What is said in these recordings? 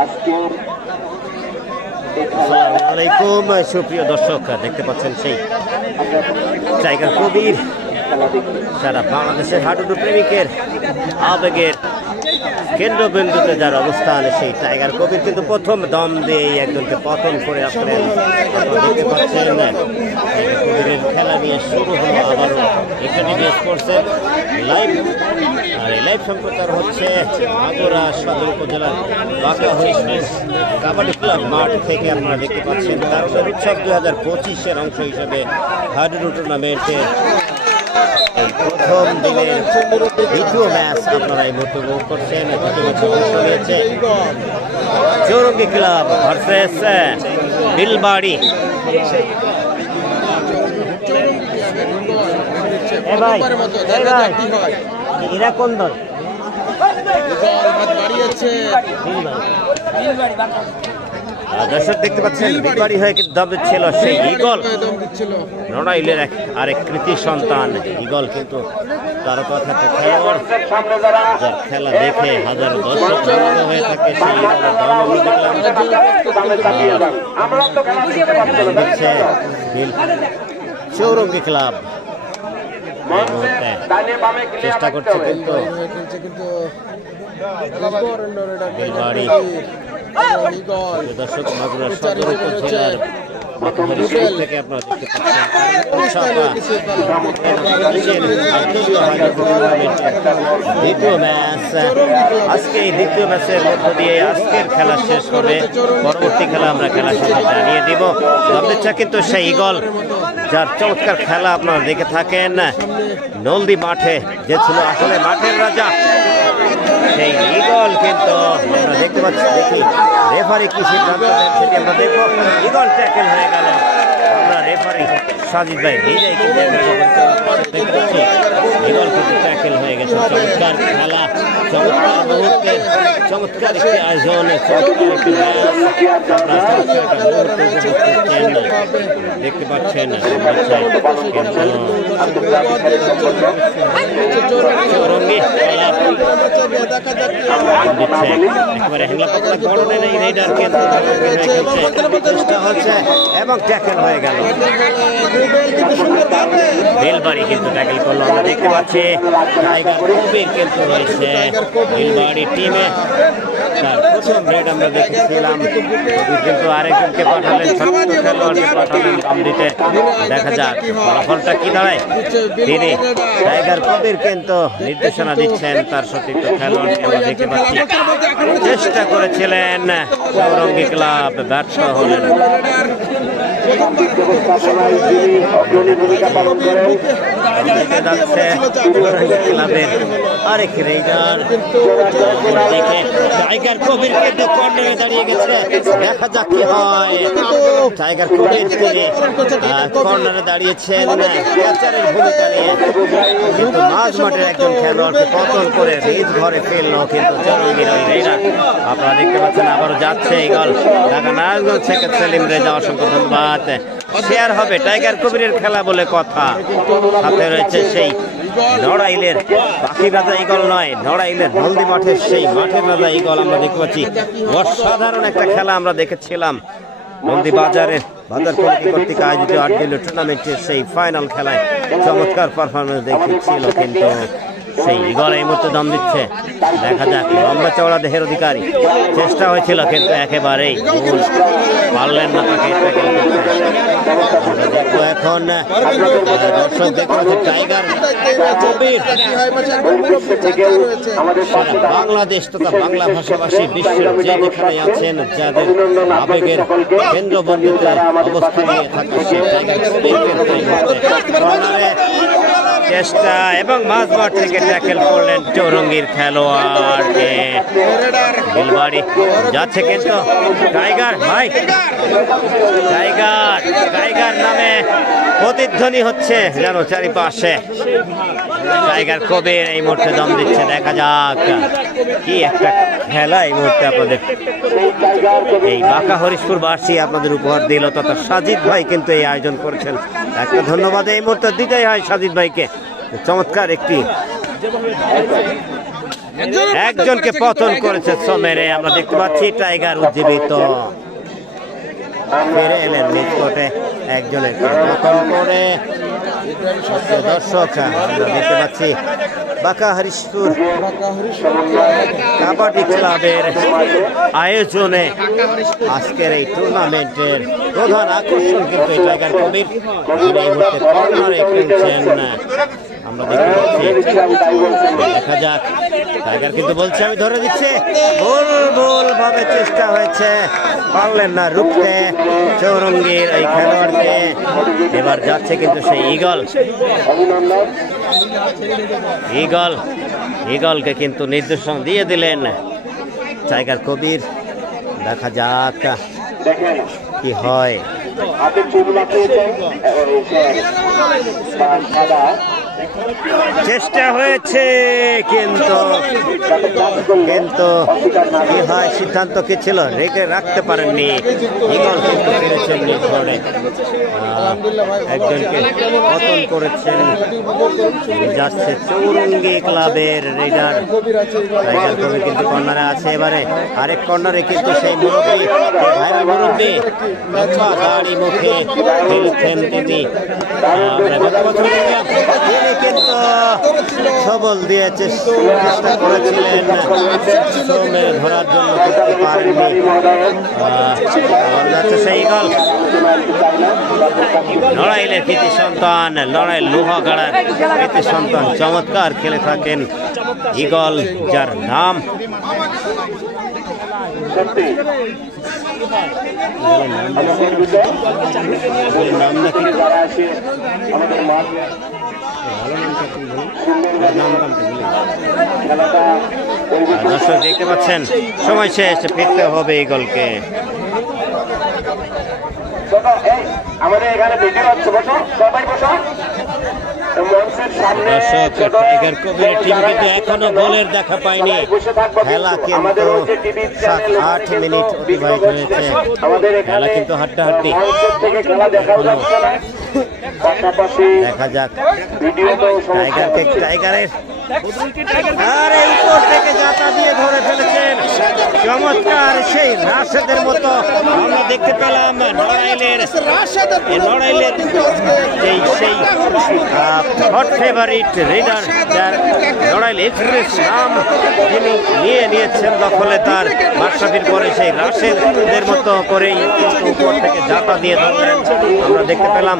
আসসালামু আলাইকুম সুপ্রিয় দর্শক, দেখতে পাচ্ছেন সেই টাইগার কবির সারা বাংলাদেশের হাডুডু প্রেমিকের আবেগের কেন্দ্রবিন্দুতে যার অবস্থান, সেই টাইগার কবির কিন্তু প্রথম দম দিয়ে একজনকে পতন করে আসলেন। দেখতে পাচ্ছেন কবিরের খেলা নিয়ে শুরু হলো আবারও এখানে স্পোর্টসের লাইভ, আর এই লাইভ সম্প্রচার হচ্ছে মাগুরা সদর উপজেলার বাঁকা হরিশপুর কাবাডি ক্লাব মাঠ থেকে। আপনারা দেখতে পাচ্ছেন তারুণ্যের উৎসব 2025-এর অংশ হিসেবে হাডুডু টুর্নামেন্টের প্রথম দিনের দ্বিতীয় ম্যাচ আপনারা এই মুহূর্তে উপভোগ করছেন। অংশ নিয়েছে চৌরঙ্গি ক্লাব ভার্সেস বিলবাড়ি। এরা কোন দল? দর্শক দেখতে পাচ্ছেন বিলবাড়ি হয়ে কিন্তু দম দিচ্ছিল সেই ইগল, নড়াইলের আরেক কৃতি সন্তান ইগল। কিন্তু তারও কথা তো খেলোয়াড়, যার খেলা দেখে হাজার দর্শক হয়ে থাকে সেই চৌরঙ্গি ক্লাব চেষ্টা করছে কিন্তু বিলবাড়ি। দর্শক মাগুরা সদর উপজেলার থেকে আপনারা দেখতে পাচ্ছেন দ্বিতীয় ম্যাচ। আজকে এই দ্বিতীয় ম্যাচের মধ্য দিয়ে আজকের খেলা শেষ হবে, পরবর্তী খেলা আমরা খেলা শেষে জানিয়ে দিব। ভাবতেছা কিন্তু সেই ইগল, যার চমৎকার খেলা আপনারা দেখে থাকেন নলদি মাঠে, যে ছিল আসলে মাঠের রাজা সেই ইগল। কিন্তু আমরা দেখতে পাচ্ছি, দেখি রেফারি কি সিদ্ধান্ত নেন সেটি আমরা দেখবো। ইগল ট্যাকেল হয়ে গেল, আমরা রেফারি সাজিদ ভাই নিজেই কিন্তু ইগল কিন্তু ট্যাকেল হয়ে গেছে। চমৎকার খেলা, চমৎকার মুহূর্তের চমৎকার একটি আয়োজন, দেখতে পাচ্ছেন চৌরঙ্গি একেবারে চেষ্টা হচ্ছে এবং ট্যাকেল হয়ে গেল। বিলবাড়ি কিন্তু ট্যাকেল করলো, আমরা দেখতে পাচ্ছি টাইগার কবির কিন্তু রয়েছে বিলবাড়ি টিমে। তার প্রথম রেড আমরা দেখেছিলাম, কিন্তু আরেকজনকে পাঠালেন, ছোট্ট খেলোয়াড়কে পাঠালেন দাম দিতে। দেখা যাক ফলাফলটা কি দাঁড়ায়। তিনি টাইগার কবির কিন্তু নির্দেশনা দিচ্ছেন তার সতীর্থ খেলোয়াড়কে আমরা দেখতে পাচ্ছি। চেষ্টা করেছিলেন চৌরঙ্গি ক্লাব, ব্যর্থ হলেন। ক্লাবের আরেক রেডার দেখে টাইগার কবির কিন্তু কর্নারে দাঁড়িয়ে গেছে, দেখা যাক কি হয়। টাইগার কবির তিনি কর্নারে দাঁড়িয়েছেন ক্যাচারের ভূমিকা নিয়ে, কিন্তু মাঝ মাঠের একজন খেলোয়াড়কে পতন করে নিজ ঘরে ফেললো কিন্তু চৌরঙ্গির ওই রেডার। আপনারা দেখতে পাচ্ছেন আবারও যাচ্ছে ইগল। ঢাকা নারায়ণগঞ্জ থেকে সেলিম রেজা, অসংখ্য ধন্যবাদ। শেয়ার হবে টাইগার কবিরের খেলা বলে কথা। সাথে রয়েছে সেই নড়াইলের বাকি রাজা ইগল নয়, নড়াইলের হলদি মাঠের সেই মাঠের রাজা ইগল। আমরা দেখতে পাচ্ছি অসাধারণ একটা খেলা আমরা দেখেছিলাম নন্দী বাজারের বাজার কমিটি কর্তৃক আয়োজিত 8 দিনের টুর্নামেন্টের সেই ফাইনাল খেলায় চমৎকার পারফরমেন্স দেখিয়েছিল, কিন্তু সেই ইগল এই মুহূর্তে দম দিচ্ছে। দেখা যাক, লম্বা চওড়া দেহের অধিকারী, চেষ্টা হয়েছিল কিন্তু একেবারেই ভুল, পারলেন না তাকে ট্যাকেল করতে। দেখবো এখন দর্শক দেখতে পাচ্ছেন টাইগার কবির বাংলাদেশ তথা বাংলা ভাষাভাষী বিশ্বের যে যেখানে আছেন, যাদের আবেগের কেন্দ্রবিন্দুতে অবস্থান নিয়ে থাকে সেই টাইগার কবির চেষ্টা এবং মাঝমাঠ থেকে ট্যাকেল করলেন চৌরঙ্গির খেলোয়াড়কে। বিলবাড়ি যাচ্ছে কিন্তু টাইগার ভাই, টাইগার টাইগার নামে প্রতিধ্বনি হচ্ছে যেন চারিপাশে। টাইগার কবির এই মুহূর্তে দম দিচ্ছে, দেখা যাক কি একটা খেলা এই মুহূর্তে আপনাদের এই বাঁকা হরিশপুর বাসী আপনাদের উপহার দিল, তথা সাজিদ ভাই কিন্তু এই আয়োজন করেছেন। একটা ধন্যবাদ এই মুহূর্তে দিতেই হয় সাজিদ ভাইকে, চমৎকার একটি একজনকে পতন করেছে মেরে। আমরা দেখতে পাচ্ছি টাইগার উজ্জীবিত ফিরে এলেন নিকটে, একজনের পতন করে। দর্শক আমরা দেখতে পাচ্ছি বাঁকা হরিশপুর কাবাডি ক্লাবের আয়োজনে আজকের এই টুর্নামেন্টের প্রধান আকর্ষণ কিন্তু টাইগার কবির এই মুহূর্তে কর্নারে খেলছেন। আমরা দেখতে পাচ্ছি, দেখা যাক। টাইগার কিন্তু বলছে আমি ধরে দিচ্ছি, ভুল ভাবে চেষ্টা হয়েছে, পারলেন না রুখতে চৌরঙ্গীর এই খেলোয়াড়কে। এবার যাচ্ছে কিন্তু সেই ইগলকে কিন্তু নির্দেশন দিয়ে দিলেন টাইগার কবির। দেখা যাক কি হয়। চেষ্টা হয়েছে কিন্তু কি হয়, সিদ্ধান্ত কি ছিল রেখে রাখতে পারেননি। ইগল কিন্তু ফিরেছেন ঘরে, একজনকে পতন করেছেন। যাচ্ছে চৌরঙ্গি ক্লাবের রেডার টাইগার কবির কিন্তু কর্নারে আছে। এবারে আরেক কর্নারে কিন্তু সেই মুরব্বী, ভাইরাল মুরব্বী গাড়ি মুখে খেলছেন তিনি। কিন্তু সবল দিয়ে চেষ্টা করেছিলেন সৌমে ধরার জন্য, করতে পারেননি। সেই ইগল লড়াইলের কৃতি সন্তান, লড়াই লোহা গাড়ার কৃতি সন্তান, চমৎকার খেলে থাকেন ইগল, যার নাম দর্শক দেখতে পাচ্ছেন, সময় শেষ, ফিরতে হবে ইগলকে। আমাদের এখানে দর্শক টাইগার কবির টিম কিন্তু এখনো গোলের দেখা পায়নি। খেলা কিন্তু 7-8 মিনিট অতিবাহিত হয়েছে, খেলা কিন্তু হাড্ডাহাড্ডি। দেখা যাক টাইগারের আরে উপর থেকে জাতা দিয়ে ধরে ফেলেছেন, চমৎকার সেই রাশেদের মতো আমরা দেখতে পেলাম। লড়াইলের সেই হট ফেভারিট রেডার, যার লড়াইল এক্সপ্রেস নাম তিনি নিয়ে নিয়েছেন দখলে, তার মাশরাফির পরে সেই রাশেদের মতো করেই কিন্তু উপর থেকে জাতা দিয়ে ধরলেন। আমরা দেখতে পেলাম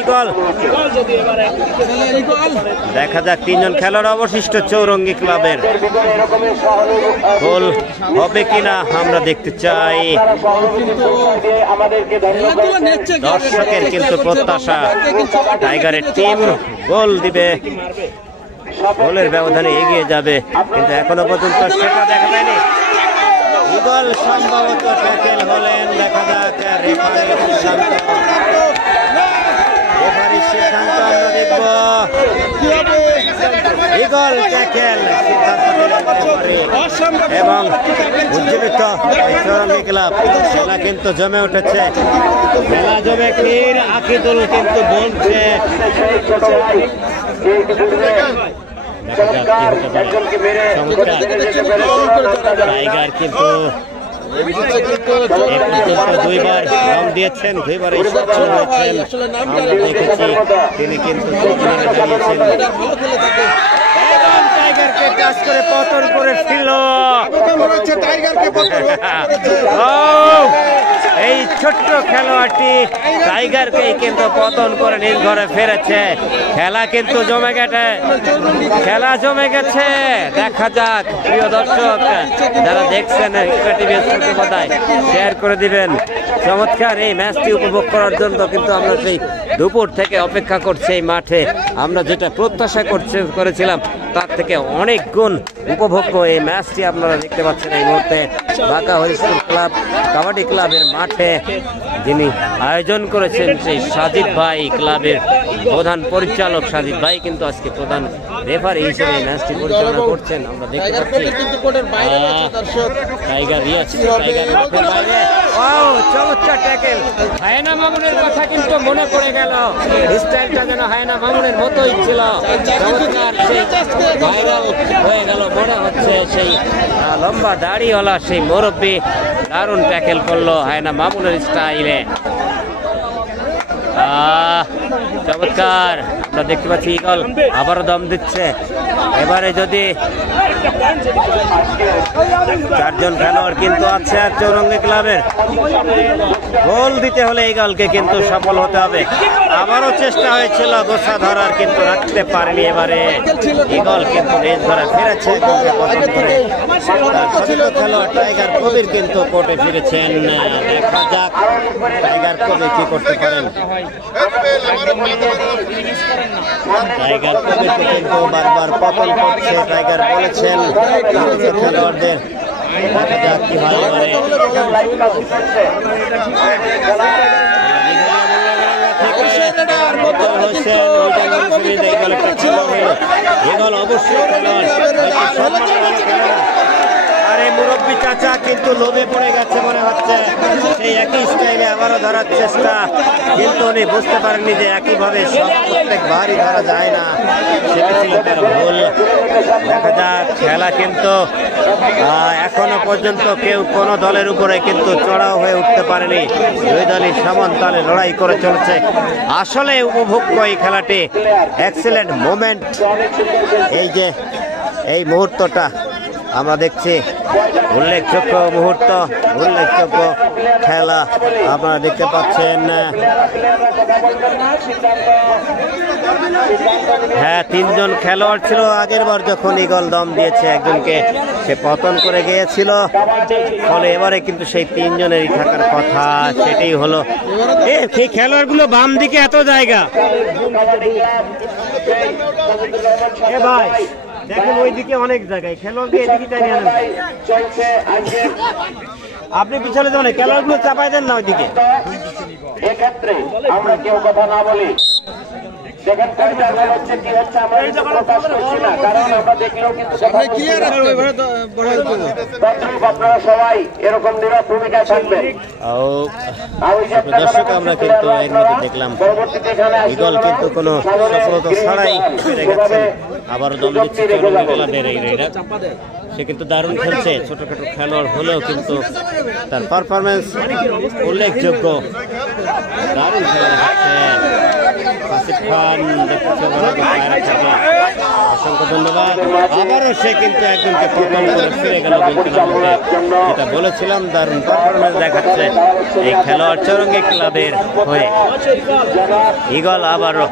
ইগল। দেখা যাক 3 জন খেলোয়াড় অবশিষ্ট চৌরঙ্গি ক্লাবের, গোল হবে কিনা আমরা দেখতে চাই। দর্শকের কিন্তু প্রত্যাশা টাইগারের টিম গোল দিবে, গোলের ব্যবধানে এগিয়ে যাবে, কিন্তু এখনো পর্যন্ত সেটা দেখা যায়নি। ইগল সম্ভবত ট্যাকেল হলেন, দেখা যাক রেফারির সিদ্ধান্ত আমরা দেখব। ইগল ট্যাকেল এবং উজ্জীবিত চৌরঙ্গি ক্লাব। খেলা কিন্তু জমে উঠেছে, খেলা জমে ক্ষীর। আকিদুল কিন্তু বলছে টাইগার কিন্তু 2বার দম দিয়েছেন, 2বারই সফল হয়েছেন। আমরা দেখেছি তিনি কিন্তু টাইগারকে টাচ করে পতন করে ফেলল। এই ছোট্ট খেলোয়াড়টি টাইগারকেই কিন্তু পতন করে নিজ ঘরে ফেরেছে। খেলা কিন্তু জমে গেছে, দেখা যাক। প্রিয় দর্শক যারা দেখছেন শেয়ার করে দিবেন। চমৎকার এই ম্যাচটি উপভোগ করার জন্য কিন্তু আমরা সেই দুপুর থেকে অপেক্ষা করছি এই মাঠে। আমরা যেটা প্রত্যাশা করেছিলাম তার থেকে অনেক গুণ উপভোগ্য এই ম্যাচটি আপনারা দেখতে পাচ্ছেন এই মুহূর্তে বাঁকা হরিশপুর ক্লাব কাবাডি ক্লাবের মাঠে, যিনি আয়োজন করেছেন সেই সাজিদ ভাই, ক্লাবের প্রধান পরিচালক সাজিদ ভাই কিন্তু আজকে প্রধান রেফারি হিসেবে এই ম্যাচটি পরিচালনা করছেন। আমরা দেখতে পাচ্ছি টাইগার মাঠের বাইরে চমৎকার ট্যাকেল। হায়না মামুনের কথা কিন্তু মনে পড়ে গেল, স্টাইলটা যেন হায়না মামুনের মতোই ছিল। চমৎকার সেই ভাইরাল হয়ে গেল মনে হচ্ছে। সেই লম্বা দাড়িওয়ালা সেই মুরব্বী দারুণ ট্যাকেল করলো হায়না মামুনের স্টাইলে। চমৎকার, আমরা দেখতে পাচ্ছি ইগল আবারও দম দিচ্ছে। এবারে যদি 4 জন খেলোয়াড় কিন্তু আছে আর চৌরঙ্গি ক্লাবের, গোল দিতে হলে ইগলকে কিন্তু সফল হতে হবে। আবারও চেষ্টা হয়েছিল গোসা ধরার, কিন্তু রাখতে পারেনি। এবারে ইগল কিন্তু রেস ধরা ফিরেছে। খেলোয়াড় টাইগার কবির কিন্তু কোর্টে ফিরেছেন। দেখা যাক টাইগার কবির কি করতে পারেন। টাইগার কবিরকে কিন্তু বারবার পতন করছে। টাইগার বলেছেন খেলোয়াড়দের, দেখা যাক কি হয়। এবারে ইগল অবশ্যই আরে মুরব্বী চাচা কিন্তু লোভে পড়ে গেছে মনে হচ্ছে। সেই একই স্টাইলে আবারও ধরার চেষ্টা, কিন্তু উনি বুঝতে পারেননি যে একইভাবে সব প্রত্যেকবারই ধরা যায় না, সেটা ছিল তার ভুল। দেখা যাক খেলা কিন্তু এখনো পর্যন্ত কেউ কোনো দলের উপরে কিন্তু চড়াও হয়ে উঠতে পারেনি। দুই দলই সমান তালে লড়াই করে চলেছে। আসলে উপভোগ্য এই খেলাটি, এক্সেলেন্ট মোমেন্ট। এই যে এই মুহূর্তটা আমরা দেখছি, উল্লেখযোগ্য মুহূর্ত, উল্লেখযোগ্য খেলা আপনারা দেখতে পাচ্ছেন। হ্যাঁ, 3 জন খেলোয়াড় ছিল আগের বার যখন ইগল দম দিয়েছে, একজনকে সে পতন করে গিয়েছিল। ফলে এবারে কিন্তু সেই 3 জনেরই থাকার কথা, সেটাই হলো। এই খেলোয়াড়গুলো বাম দিকে এত জায়গা, এ ভাই দেখেন ওইদিকে অনেক জায়গায় খেলোয়াড়কে এদিকে টাইনে আনেন। আপনি পিছনে যাবেন, খেলোয়াড়গুলো চাপাই দেন না ওইদিকে। এক্ষেত্রে আমরা কেউ কথা না বলি, আপনারা সবাই এরকম ভূমিকায় থাকবেন। দর্শক, আমরা কিন্তু এর মধ্যে দেখলাম ইগল কিন্তু কোনো সফলতা ছাড়াই ফিরে গেছেন। আবারও দম দিচ্ছে চৌরঙ্গি ক্লাবের এই রাইডার। সে কিন্তু দারুণ খেলছে, ছোটখাটো খেলোয়াড় হলেও কিন্তু তার পারফরমেন্স উল্লেখযোগ্য। দারুণ খেলা দেখাচ্ছে আসিফ খান, অসংখ্য ধন্যবাদ। আবারও সে কিন্তু একজনকে পতন করে ফিরে গেল। যেটা বলেছিলাম, দারুণ পারফরমেন্স দেখাচ্ছে এই খেলোয়াড় চৌরঙ্গি ক্লাবের হয়ে। ইগল আবারও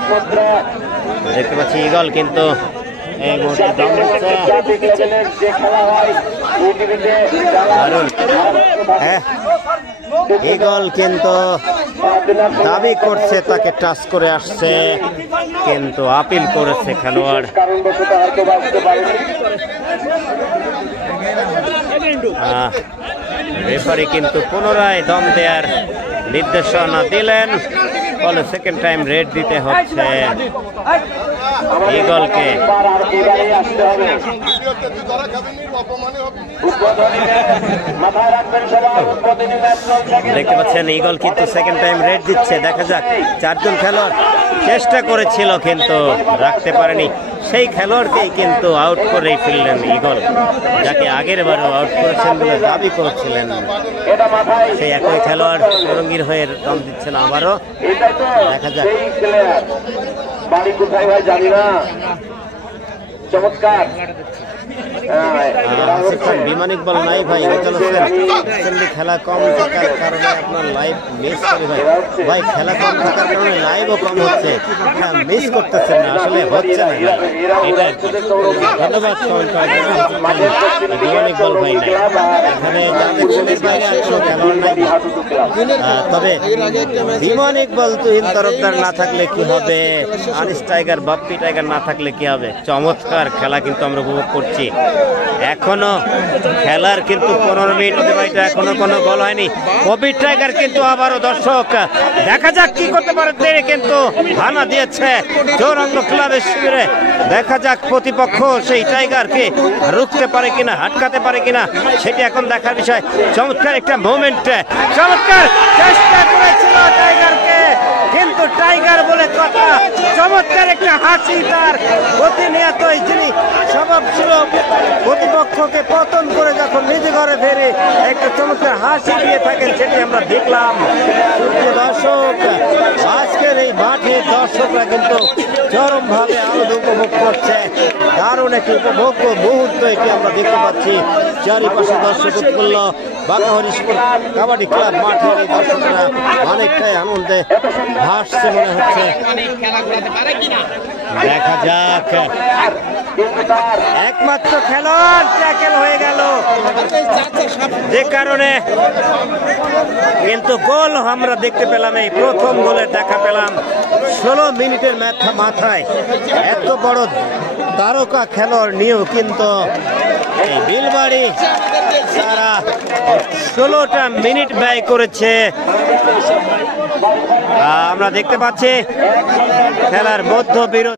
দেখতে পাচ্ছি, ইগল কিন্তু এই মুহূর্তে দম দিচ্ছে। দারুণ, হ্যাঁ, ইগল কিন্তু দাবি করছে তাকে টাচ করে আসছে, কিন্তু আপিল করেছে খেলোয়াড়। রেফারি কিন্তু পুনরায় দম দেওয়ার নির্দেশনা দিলেন, ফলে সেকেন্ড টাইম রেড দিতে হচ্ছে ইগলকে। দেখতে পাচ্ছেন ইগল কিন্তু সেকেন্ড টাইম রেড দিচ্ছে। দেখা যাক, 4 জন খেলোয়াড় চেষ্টা করেছিল কিন্তু রাখতে পারেনি। সেই খেলোয়াড়কেই কিন্তু আউট করেই ফেললেন ইগল, যাকে আগের বারও আউট করেছেন বলে দাবি করছিলেন। সেই একই খেলোয়াড় চৌরঙ্গির হয়ে দম দিচ্ছেন আবারও। দেখা যাক বাড়ি কোথায় ভাই জানি না। চমৎকার বিমান ইকবাল নাই ভাই, খেলা কম থাকার কারণে আপনার লাইভ মিস করি ভাই। ভাই খেলা কম থাকার কারণে লাইভও কম হচ্ছে, মিস করতেছেন না, আসলে হচ্ছে না। এটা ধন্যবাদ বিমান ইকবাল ভাই নাই এখানে, যাদের বাইরে আসলে খেলোয়াড় নাই। তবে বিমান ইকবাল তুহিন তরফদার না থাকলে কি হবে, আনিস টাইগার, বাপ্পি টাইগার না থাকলে কি হবে। চমৎকার খেলা কিন্তু আমরা উপভোগ করছি। পাচ্ছি। এখনো খেলার কিন্তু 15 মিনিট অতিবাহিত, এখনো কোনো গোল হয়নি। কবির টাইগার কিন্তু আবারও দর্শক দেখা যাক কি করতে পারে, তিনি কিন্তু হানা দিয়েছে চৌরঙ্গ ক্লাবের শিবিরে। দেখা যাক প্রতিপক্ষ সেই টাইগারকে রুখতে পারে কিনা, আটকাতে পারে কিনা, সেটি এখন দেখার বিষয়। চমৎকার একটা মুভমেন্ট, চমৎকার চেষ্টা করেছিল টাইগারকে, কিন্তু টাইগার বলে কথা, চমৎকার একটা হাসি তার প্রতিনিয়তই, যিনি স্বভাব ছিল প্রতিপক্ষকে পতন করে যখন নিজে ঘরে ফেরে একটা চমৎকার হাসি দিয়ে থাকেন, সেটি আমরা দেখলাম। দর্শক, আজকের এই মাঠে দর্শকরা কিন্তু চরমভাবে আনন্দ উপভোগ করছে, দারুণ একটি উপভোগ্য মুহূর্ত এটি আমরা দেখতে পাচ্ছি। চারিপাশে দর্শক উৎফুল্ল, বাঁকা হরিশপুর কাবাডি ক্লাব মাঠের এই দর্শকরা অনেকটাই আনন্দে ভাসছে মনে হচ্ছে। দেখা যাক, একমাত্র খেলোয়াড় ট্যাকেল হয়ে গেল, যে কারণে কিন্তু গোল আমরা দেখতে পেলাম। এই প্রথম গোলের দেখা পেলাম 16 মিনিটের মাথায়। এত বড় তারকা খেলোয়াড় নিয়েও কিন্তু এই বিলবাড়ি তারা 16টা মিনিট ব্যয় করেছে। আমরা দেখতে পাচ্ছি খেলার মধ্য বিরতি।